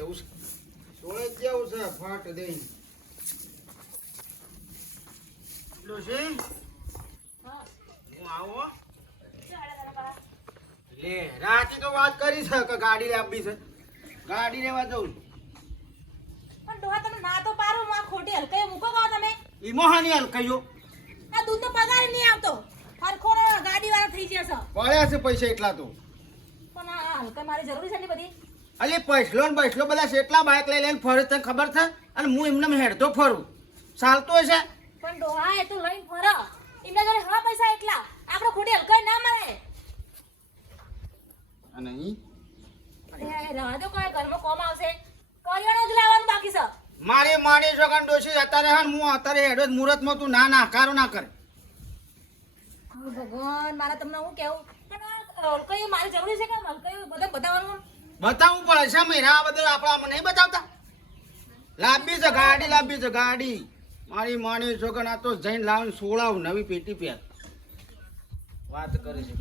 જેવું છે. સોળે જેવું છે ફાટ દઈ. ડોશી હું આવો. લે રાતે તો વાત કરી છે કે ગાડી લાવવી છે. ગાડી લેવા જવું. પણ ડોહા તમે ના તો પારો માં ખોટી હલકાઈ મૂકો કા તમે. ઈમો હાની હલકાઈઓ. આ દૂધ તો પગાર નહીં આવતો. હરખો ગાડી વાળા થઈ જશે. પડ્યા છે પૈસા એટલા તો. પણ આ હલકાઈ મારી જરૂરી છે ને બધી. અલી પૈસલો ને બૈસલો બધા કેટલા બાઇક લઈ લઈને ફરે તને ખબર છે? અને હું એમને હેડતો ફરું ચાલતો હશે. પણ ડોહા એ તો લઈને ફરો એમના જોડે હા પૈસા એટલા આપણે ખોટી હલકાઈ ના મળે. અને ઈ રાહ દો કોઈ ઘરમાં કોમ આવશે કરિયાણું જ લાવવાનું બાકી છે. મારી માની જોગન ડોશી અત્યારે હા હું અત્યારે હેડો મુહૂર્તમાં તું ના કારો ના કરે. ભગવાન મારા તમને હું કેવું પણ આ હલકાઈ મારી જરૂરી છે કે હલકાઈ બધા બતાવવાનું બતાવવું પડે છે મહિના આ બધું આપણા નહીં બતાવતા. લાંબી છે ગાડી લાંબી છે ગાડી. મારી માની જોગન આ તો જઈને લાવીને સોળાવ નવી પેટી પેર વાત કરે છે.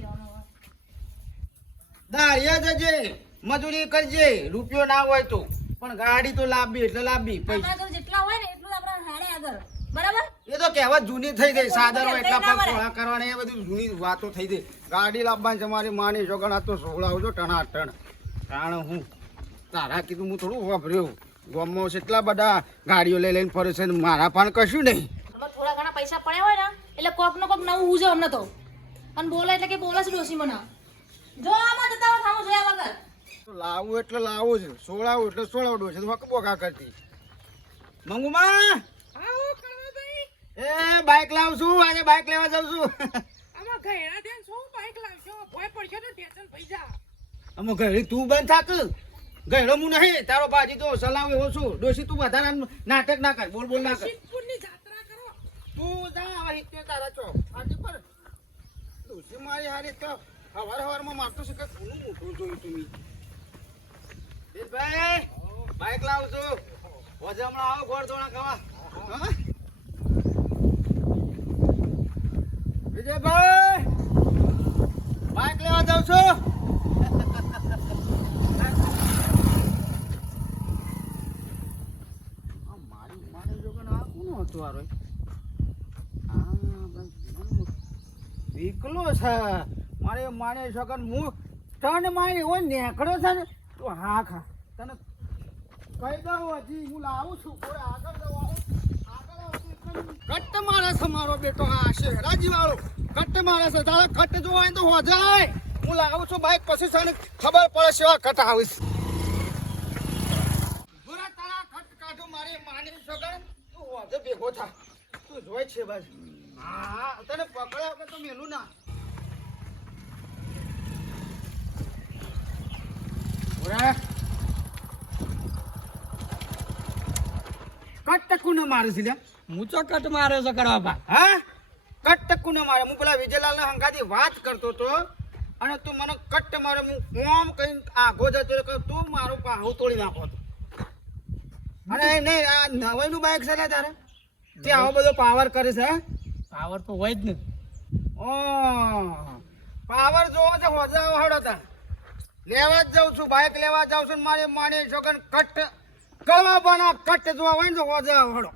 દાળિયા જજે મજૂરી કરજે રૂપિયો ના હોય તો પણ ગાડી તો લાંબી એટલે લાંબી પૈસા આપણા જોડે જેટલા હોય ને એટલું આપણે હાડે આગળ બરાબર. એ તો કહેવત જૂની થઈ ગઈ. સાદરો એટલા પગ સોળા કરવાના એ બધી જૂની વાતો થઈ ગઈ. ગાડી લાવવાની તમારી માની જોગણ આ તો સોળાવજો ટણાટણ. કારણ હું તારા કીધું હું થોડું વાપર્યું. ગામમાં એટલા બધા ગાડીઓ લઈ લઈને ફરે છે મારા પણ કશું નહીં. આમાં થોડા ઘણા પૈસા પડ્યા હોય ને એટલે કોક નો કોક નવું ઉજો અમને તો અને બોલે એટલે કે બોલે છે ડોસી મને જો આમાં જતા હોય થામું જોયા વગર લાવું એટલે લાવું છે સોળાવું એટલે સોળાવડું છે તો બોગા કરતી મંગુમાં આવો કળવાભાઈ એ બાઇક લાવું છું આજે બાઇક લેવા જાઉં છું. આમાં ઘેડા દેન શું બાઈક લાવશો ભોય પડશે તો ટેન્શન પૈસા અમે ઘરે તું બંધ થાક ગયડો હું નહીં તારો બાજી તો સલાવ એવો છું. ડોશી તું વધારે નાટક ના કર બોલ બોલ ના કર. સિદ્ધપુરની જાત્રા કરો તું જા હવે હિત્યો તારા ચો આજી પર ડોશી મારી હારી તો હવારમાં મારતો છે કે ઘણું મોટું જોયું તમે. ભાઈ બાઇક લાવું છું હોજે હમણાં આવો ગોળ દોણા ખાવા. હા વિજયભાઈ બાઇક લેવા જાઉં છું. એકલો છે મારે માને શકન હું ત્રણ મારી હોય નેકડો છે ને તો હા ખા તને કહી દઉં હજી હું લાવું છું કોઈ આગળ જવાનું કટ્ટ મારે છે મારો બેટો. હા શહેરાજી વાળો કટ્ટ મારે છે. તારા કટ્ટ જોવા હોય તો હોજાય હું લાવું છું બાઈક પછી છે ને ખબર પડે છે કટ આવીશ. તારા કટ કાઢો મારી માની શકન તું હોજે ભેગો થા તું જોઈ છે બસ. હા તને પકડ્યા વગર તો મેલું ના. કટ કોને મારે છે હું તો કટ માર્યો છે કળવાભા હા કટ કોને મારે? હું પેલા વિજયલાલ ના હંગાથી વાત કરતો તો અને તું મને કટ મારે હું કોમ કઈ આગો જતો રહ્યો કે તું મારું પાહું તોડી નાખો તો. અને નહીં આ નવાઈ નું બાઈક છે ને તારે તે આવો બધો પાવર કરે છે. પાવર તો હોય જ ને. ઓ પાવર જોવો છે હોજા હડો તાર લેવા જ જાઉં છું બાઈક લેવા જાઉં છું મારે માની છોકન કટ કવા બના કટ જોવા હોય ને તો હોજા હડો.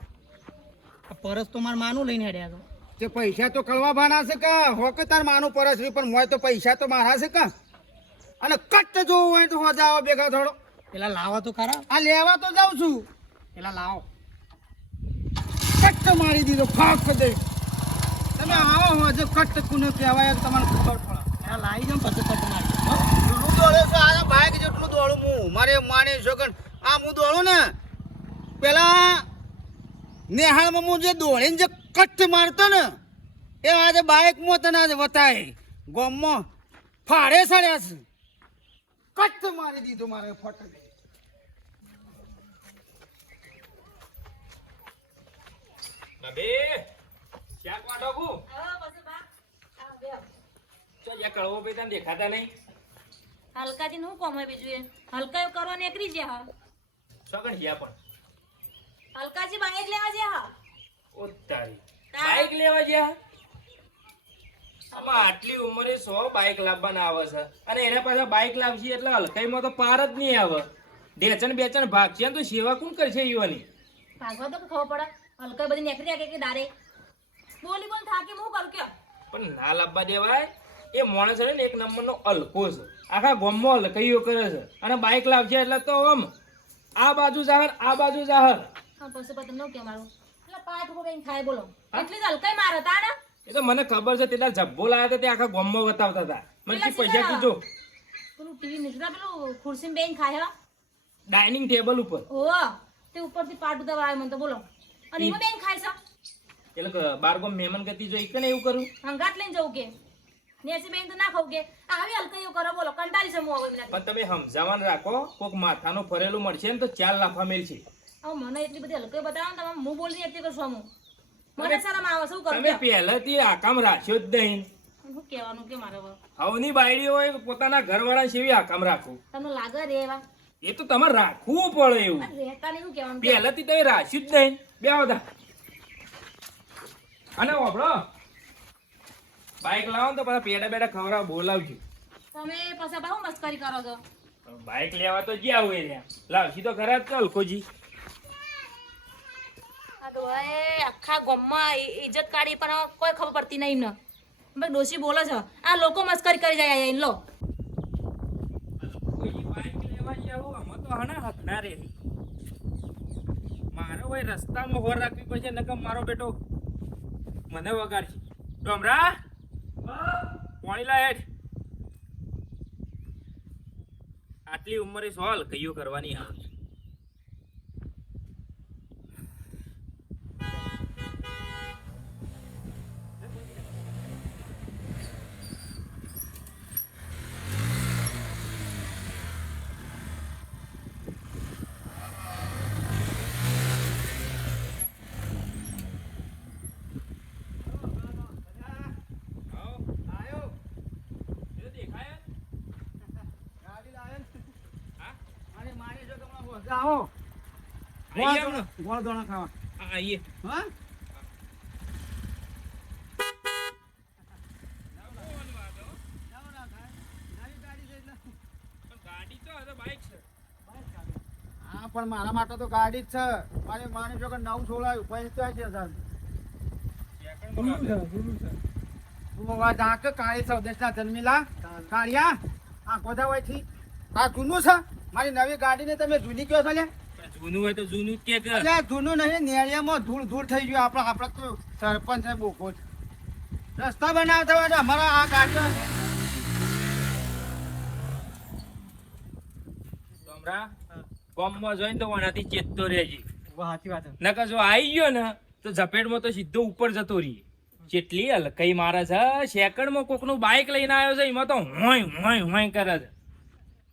આ પરસ તો માર માનું લઈને હેડ્યા તો તે પૈસા તો કળવા ભાના છે કે હો કે તાર માનું પરસ રહ્યું પણ મોય તો પૈસા તો મારા છે કે અને કટ જોવું હોય તો હોજા આવો ભેગા થોડો. પેલા લાવો તો ખરા. આ લેવા તો જાઉં છું પેલા લાવો કટ મારી દીધો ખાક દે. તમે આવો હોજો કટ કોને કહેવાય તમારે ખબર પડે. પેલા લાવી જાવ પછી કટ મારી હું દોડે છું આ બાઈક જેટલું દોડું હું મારે માની છોકન આ હું દોડું ને પેલા નેહાળમાં હું જે દોડીને જે કટ મારતો ને એ આજે બાઇકમાં તને આજે વતાય ગોમમાં ફાડે સડ્યા છે. કટ મારી દીધો મારે ફટ બે ક્યાંક વાટો કુ ચો યા કળવો ભાઈ તને દેખાતા નહીં. હલકાજી નું કોમ હોય બીજું એ હલકા કરવા નીકળી ગયા હા. સગન હિયા પણ હલકાજી બાઈક લેવા ગયા હા. ઓ તારી બાઈક લેવા ગયા. આમાં આટલી ઉંમરે 100 બાઈક લાવવાના આવે છે અને એના પાછા બાઈક લાવશી એટલે હલકાઈમાં તો પાર જ નહીં આવે. ઢેચણ બેચણ ભાગશે ને તો સેવા કોણ કરશે યુવાની? ભાગવા તો ખબર પડે હલકા બધી નીકળી જાય કે દારે બોલી બોલ થાકી હું કરું કે પણ ના લાવવા દેવાય. એ માણસ છે ને એક નંબરનો અલકો છે, આખા ગામમાં અલકઈઓ કરે છે, અને બાઇક લાવશે એટલે તો આમ આ બાજુ જાહર આ બાજુ જાહર. હા પછી પતંગ નો કે મારું એટલે પાઠ ઉપર બેન ખાય બોલો એટલી જ હલકાઈ મારે તા ને એ તો મને ખબર છે, તે જબ્બો લાયા હતા તે આખા ગામમાં બતાવતા હતા. મને કે પૈસા કીધો પેલું ટીવી નીચરા પેલું ખુરશી બેન ખાય ડાઇનિંગ ટેબલ ઉપર. ઓ તે ઉપરથી પાટ ઉતાર આવે મને તો બોલો અને એમાં બેન ખાય છે એટલે બાર ગામ મહેમાન ગતિ જોઈ કે ને એવું કરું. હંગાત લઈને જવું કે નેસી બેન તો ના ખાવ કે આવી હલકાઈઓ કરો બોલો કંટાળી છે હું હવે મને પણ તમે સમજાવવાનું રાખો, કોક માથાનું ફરેલું મળશે ને તો 4 લાફા મેલશે. હવે મને એટલી બધી હલકાઈ બતાવો ને તમે હું બોલતી એટલી કરશો હું મને શરમ આવે શું કરું તમે કે પહેલાથી આ કામ રાખ્યો જ નહીં. શું કહેવાનું કે મારે હવે હવની બાયડી હોય પોતાના ઘરવાળા સેવી આ કામ રાખવું. તમને લાગે રે એવા એ તો તમારે રાખવું પડે એવું. રહેતા નહીં શું કહેવાનું કે પહેલાથી તમે રાખ્યું જ નહીં. બે બધા અને વાપરો બાઇક લાવો ને તો પાછા પેડા બેડા ખવડાવ બોલાવજો. તમે પછી બહુ મસ્કરી કરો છો બાઇક લેવા તો જ્યાં હોય ત્યાં લાવશી તો ખરા જ અલકોજી. આ તો એ આખા ગામમાં ઇજ્જત કાઢી પણ કોઈ ખબર પડતી નહીં એમને ભાઈ ડોશી બોલે છે આ લોકો મસ્કરી કરી જાય અહીં લો કોઈ બાઇક લેવા જાવ આમાં તો હણા હકના રે. મારો હોય રસ્તામાં હોર રાખવી પડશે નકર મારો બેટો મને વગાડશે. ડોમરા પાણી લાય હેઠ. આટલી ઉંમરે સોલ કઈયો કરવાની આવે. આવો આઈએ હમણાં. ગોળ દોણા ખાવા આઈએ. હા હા પણ મારા માટે તો ગાડી જ છે. મારે માની છો કે નવું છોડાયું પૈસા છે સર ઝાંક કાળી સ્વદેશના જન્મેલા કાળિયા આ ગોધા હોયથી આ જૂનું છે. મારી નવી ગાડીને તમે જૂની કયો છો લે? જૂનું હોય તો જૂનું જ કે કર. એટલે જૂનું નહીં નેળિયામાં ધૂળ ધૂળ થઈ ગયું. આપણે તો સરપંચ છે બોકો જ. રસ્તા બનાવતા હોય તો અમારા આ ગાડીઓ ડોમરા ગામમાં જોઈને તો વણાથી ચેતતો રહેજી. સાચી વાત નકર જો આવી ગયો ને તો ઝપેટમાં તો સીધો ઉપર જતો રહી. જેટલી હલકઈ મારે છે, સેકન્ડમાં કોકનું બાઇક લઈને આવ્યો છે એમાં તો હોય હોય હોય કરે છે.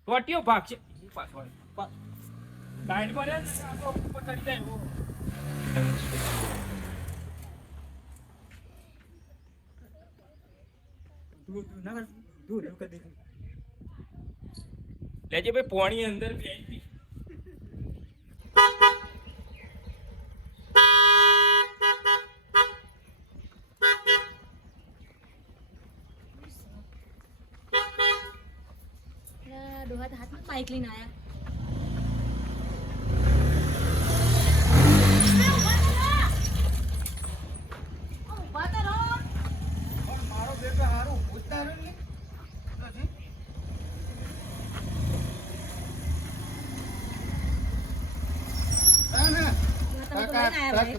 ટોટીઓ ભાગશે સાઈડ પર રહે ને, આપણો ઉપર ચડી જાય. લેજે ભાઈ પોણી અંદર બેસી. ડોહા તો હાથમાં બાઈક લઈને આયા મારો બેટો હારું પૂછતા રહ્યો ને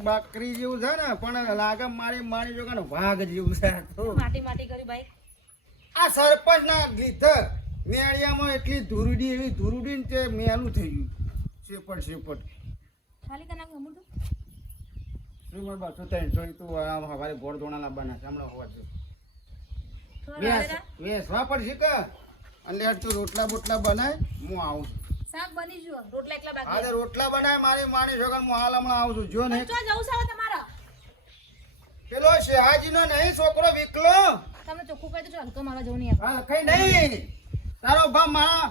બકરી જેવું છે ને પણ લાગે મારી મારી જો કે વાઘ જેવું છે. માટી માટી કરી બાઈક આ સરપંચ ના લીધે મેળિયામાં એટલી ધૂરુડી એવી ધૂરુડી ને તે મેલું થઈ ગયું. શેપટ ખાલી કના ગમું તો શ્રીમદ 200-300 તું હવારે ગોળ દોણા લાવવાના છે હમણાં હોવા છે. થોડા રાડેરા વેસવા પડશે કે અને તું રોટલા બોટલા બનાય હું આવું છું. શાક બની ગયું રોટલા એકલા બાકી આજે રોટલા બનાય મારી માની છોકરા હું હાલ હમણાં આવું છું. જો ને ચો જવું છે હવે તમારા પેલો શેહાજી નો નહીં છોકરો વિકલો તમને ચોખ્ખું કહી દો હલકો મારા જવું નહીં હા કઈ નહીં તારો બાપ મારા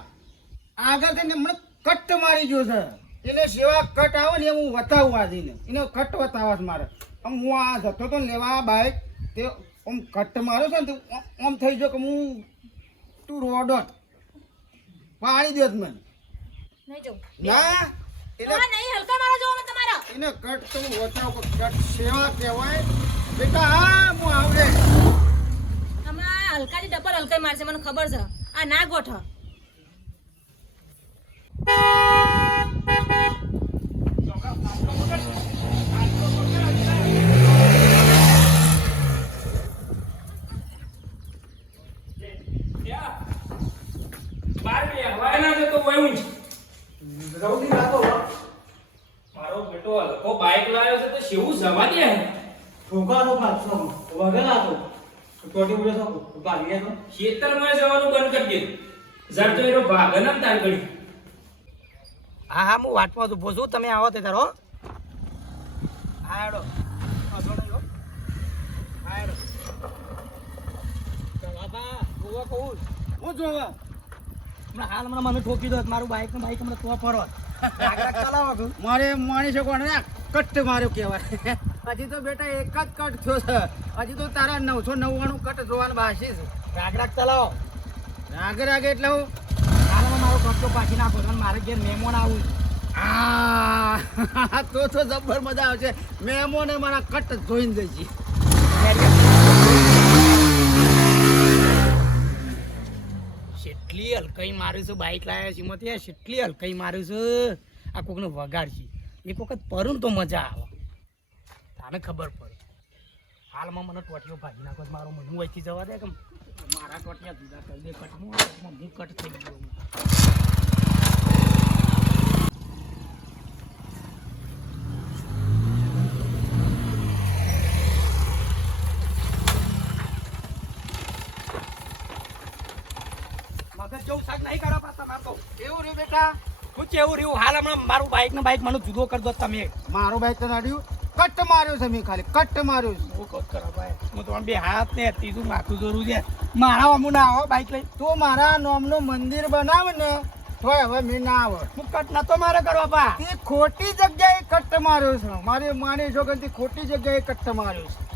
આગળથી ને મને કટ મારી ગયો છે. એને સેવા કટ આવે ને એ હું બતાવું આજીને એને કટ બતાવવા છે મારે. આમ હું આ જતો તો લેવા બાઈક તે આમ કટ માર્યો છે ને તો આમ થઈ ગયો કે હું તું રોડો પાણી દો મને નહીં જવું ના એટલે હા નહીં હલકા મારા જો અમે તમારા એને કટ તો વચાવ કટ સેવા કહેવાય બેટા હા હું આવડે હમણાં હલકાથી ડબલ હલકાઈ મારશે મને ખબર છે આ ના ગોઠ બાર બે હવાય ના જતો વયું છે રૌદી રાતો મારો બેટો હલકો બાઇક લાવ્યો છે તો શેવું જવા દે ઠોકાનો પાછો વગેલા તો ટોટી ઉડે તો ભાગી ગયા તો ખેતરમાં જવાનું બંધ કરી દે જર તો એનો ભાગ ન તાર ગળી હા હા હું વાટમાં છું બોસું તમે આવો તે તારો હાડો હાડો બાબા જોવા કહું હું જોવા હાલ હમણાં મને ઠોકી દો મારું બાઈક હમણાં તો ફરો ચલાવો મારે માણી શકો ને કટ માર્યો કહેવાય હજી તો બેટા એક જ કટ થયો છે હજી તો તારા 999 કટ જોવાનું બાકી છે રાગ ચલાવો રાગ એટલે હું હાલમાં મારો કટો પાછી નાખો અને મારે ઘેર મહેમાન આવું તો જબ્બર મજા આવશે મહેમાને મારા કટ જોઈને દેજી કેટલી હલકાઈ મારું છું બાઈક લાવ્યા છે મત કેટલી હલકાઈ મારું છું આ કોકને વગાડશે એક વખત પરું તો મજા આવે તને ખબર પડે હાલમાં મને ટોટીઓ ભાગી નાખો મારો મને વહીથી જવા દે કે મારા ટોટિયા જુદા કરી દે કટમાં હું કટ થઈ ગયો મગજ જેવું શાક નહીં કરવા પાછા મારતો એવું રહ્યું બેટા હું કેવું રહ્યું હાલ હમણાં મારું બાઈક મને જુદો કરી દો તમે મારો બાઈક તો નાડ્યું કટ માર્યો છે મેં ખાલી કટ માર્યો છે હું કટ કરો ભાઈ હું તો બે હાથ ને ત્રીજું માથું જોરું છે મારા અમું ના આવો બાઈક લઈ તો મારા નામનું મંદિર બનાવે ને તોય હવે મેં ના આવે હું કટ નતો મારે કરવા પા તે ખોટી જગ્યાએ કટ માર્યો છે મારી માની છોકરી ખોટી જગ્યાએ કટ માર્યો છે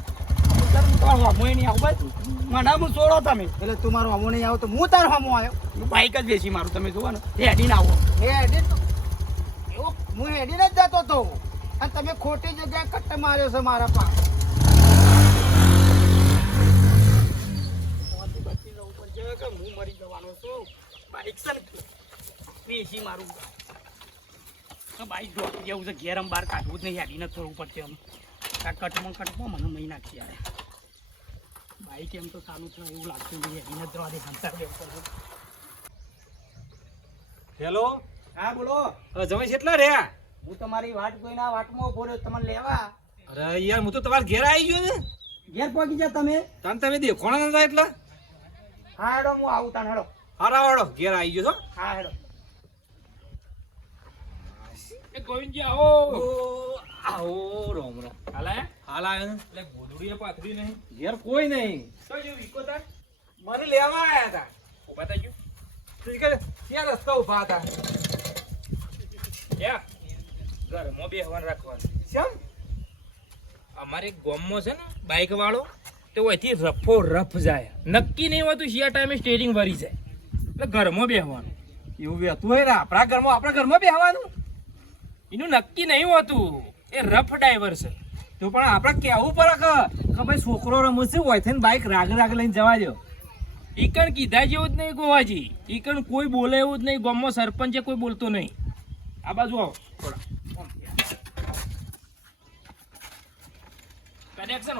હું નહીં આવું ભાઈ મને હું છોડો તમે એટલે તું મારો હમો નહીં આવો તો હું તારો હમો આવ્યો હું બાઈક જ બેસી મારું તમે જોવો ને હેડીને આવો હેડી એવો હું હેડીને જ જતો હતો અને તમે ખોટી જગ્યાએ કટ્ટ માર્યો છે મારા પા હું મરી જવાનો છું બાઈક છે બેસી મારું બાઈક જોવા જેવું છે ઘેર આમ બહાર કાઢવું જ નહીં હેડીને થોડું પડશે આમ કટમાં મને મહી નાખી યાર બાઈક એમ તો ચાલુ છે એવું લાગતું નહીં હેડીને જવા દે હંતાર દેવું હેલો હા બોલો જમાઈ કેટલા રહ્યા હું તમારી વાટ જોઈને વાટમાં ઉભો રહ્યો તમને લેવા અરે યાર હું તો તમારા ઘેર આવી ગયો ને ઘેર પહોંચી જા તમે તમે દેખોણા નતા એટલે હા હેડો હું આવું તાન હેડો હારા વાળો ઘેર આવી ગયો છો હા હેડો એ ગોવિંદજી આવો આવો રોમ રોમ હાલાયા હાલ આવ્યો ને એટલે ગોદડીએ પાથરી નહીં ઘેર કોઈ નહીં તો જે વીકો તાર મને લેવા આવ્યા હતા ઉભા થઈ ગયું તું કે ક્યાં રસ્તા ઉભા હતા ક્યાં ઘરમાં બેહવાનું રાખવાનું કેમ અમારે ગામમાં છે ને બાઇક વાળો તો અહીંથી રફો રફ જાય નક્કી નહીં હોતું શિયા ટાઈમે સ્ટેરિંગ વળી જાય એટલે ઘરમાં બેહવાનું એવું વહેતું હોય ને આપણા ઘરમાં બેહવાનું એનું નક્કી નહીં હોતું એ રફ ડ્રાઈવર છે તો પણ આપણે કેવું પડે કે ભાઈ છોકરો રમશે હોય છે ને બાઈક રાગ લઈને જવા દો ઈકણ કીધા જેવું જ નહીં ગોવાજી ઈકણ કોઈ બોલે એવું જ નહીં ગામમાં સરપંચે કોઈ બોલતો નહીં આ બાજુ આવો કનેક્શન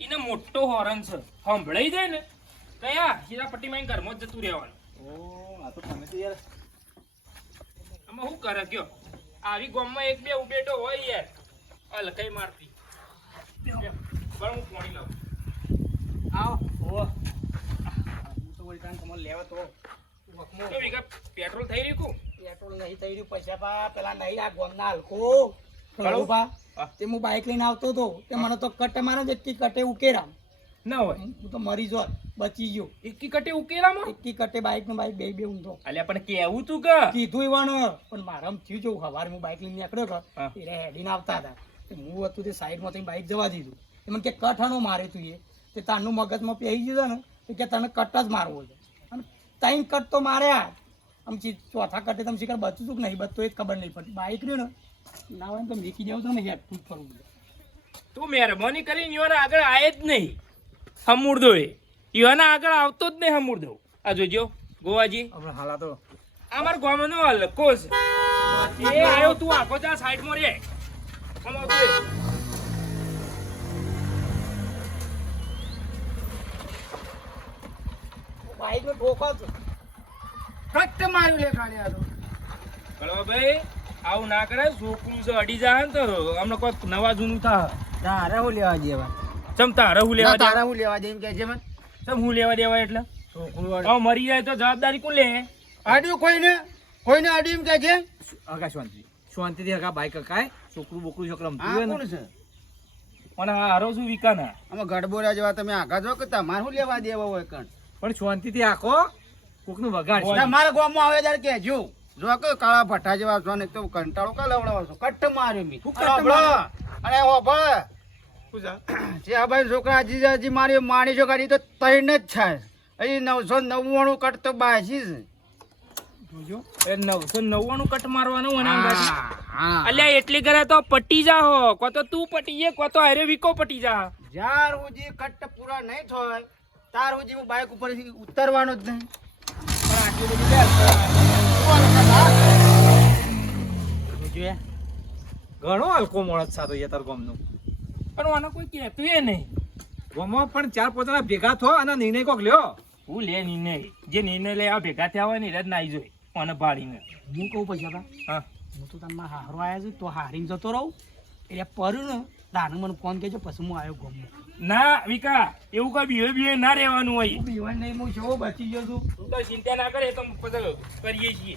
એને મોટો હોરન છે સંભળાઈ જાય ને કયા હીરાપટ્ટીમાં ઘરમાં જ જતું રહેવાનું આ તો તમે તો યાર આમાં શું કરે કયો આવી ગામમાં એક બે ઉભેટો હોય યાર અલકાઈ મારતી પણ હું પાણી લાવું આવો હું તો વળી તાન તમને લેવા તો તો વીઘા પેટ્રોલ થઈ રહ્યું કું પેટ્રોલ નહીં થઈ રહ્યું પૈસા પા પેલા નહીં આ ગોમના હલકો પા તે હું બાઈક લઈને આવતો હતો તે મને તો કટ મારે એટલી કટે ઉકેરા ના હોય હું તો મરી જોત બચી ગયો એકી કટે ઉકેલામાં એટલી કટે બાઈક ને બાઈક બે ઊંધો અલ્યા પણ કેવું તું કે કીધું એવાનું પણ મારામ થયું જવું સવારે હું બાઈક લઈને નીકળ્યો હા. હતો એટલે હેડીને આવતા હતા તે હું હતું તે સાઈડમાં બાઈક જવા દીધું એ મને કે કઠાણો મારે તું એ તે તારનું મગજમાં પહેરી ગયું ને તો કે તને કટ જ મારવો છે અને ત્રણ કટ તો માર્યા આમ ચોથા કટે તમે શિકાર બચું છું કે નહીં બચતો એ જ ખબર નહીં પડતી બાઇક રહ્યો ને ના હોય ને તો મેકી દેવું તો ને હેડ તું ફરવું તું મહેરબાની કરીને યોને આગળ આય જ નહીં હમુરદો એ યોના આગળ આવતો જ નહીં હમુરદો આ જોજો ગોવાજી આપણે હાલા તો અમાર ગામનો હલકો છે એ આયો તું આખો જા સાઈડમાં રે આમ આવતો રે. બાઇક નો ઠોકો છે કટ માર્યું લે ખાલી આ તો કળવા ભાઈ આવું ના કરે છોકરું છે અડી જાય ને તો અમને કોઈ નવા જૂનું થા તારે હું લેવા જેવા ચમ તારે હું લેવા દે તારા હું લેવા દે એમ કે છે મને ચમ હું લેવા દેવા એટલે છોકરું હવે મરી જાય તો જવાબદારી કોણ લે આડ્યું કોઈને આડ્યું એમ કે છે હગા શાંતિથી હગા બાઈક હકાય છોકરું બોકરું છોકરા રમતું હોય આ ને કોણ છે પણ આ હારો શું વિકાના આમાં ગડબોરા જેવા તમે આગા જો કે તમારે શું લેવા દેવા હોય કણ પણ શાંતિથી આખો કોકનું વગાડ તમારા ગામમાં આવે ત્યારે કહેજો જો કે કાળા ભટ્ટા જેવા છો ને એક તો કંટાળો કા લવડાવો છો કટ્ટ માર્યો મી અને ઓભળ છે આ ભાઈ છોકરા જીજાજી મારી માણી છો ગાડી તો તૈન જ છે અહીં 999 કટ તો બાસી છે એ 999 કટ મારવાનો અને હા અલ્યા એટલી કરે તો પટી જા હો કો તો તું પટી જે કો તો અરે વિકો પટી જા જ્યાર સુધી કટ્ટ પૂરા નહીં થાય તાર સુધી હું બાઇક ઉપરથી ઉતરવાનો જ નહીં પણ આટલું બધું લે ઘણો હલકો મોણસ સાતો યાર તાર ગામનો પણ આનો કોઈ કહેતું એ નહીં ગામમાં પણ 4-5 જણા ભેગા થો અને નિર્ણય કોક લ્યો હું લે નિર્ણય જે નિર્ણય લે આ ભેગા થયા હોય ને એ જ નાઈ જોઈ અને ભાડીને હું કહું પછી હા હું તો તમારા હારો આવ્યા છું તો હારીને જતો રહું એટલે પર્યું ને દાનું મને ફોન કરજો પછી હું આવ્યો ગમું ના વિકા એવું કઈ બીવે ના રહેવાનું હોય બીવાન નહીં હું જો બચી ગયો છું તું તો ચિંતા ના કરે તો પછી કરીએ છીએ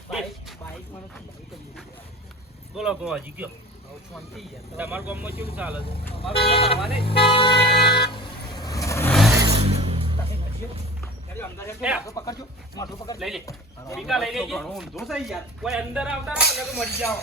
બાઇક મને બોલો તો હજી કયો તમારા ગામમાં કેવું ચાલે છે પકડજો માથું પકડ લઈ લે વિકા લઈ લેજે ઘણો ઊંધો થઈ યાર કોઈ અંદર આવતા રહો ને તો મરી જાઓ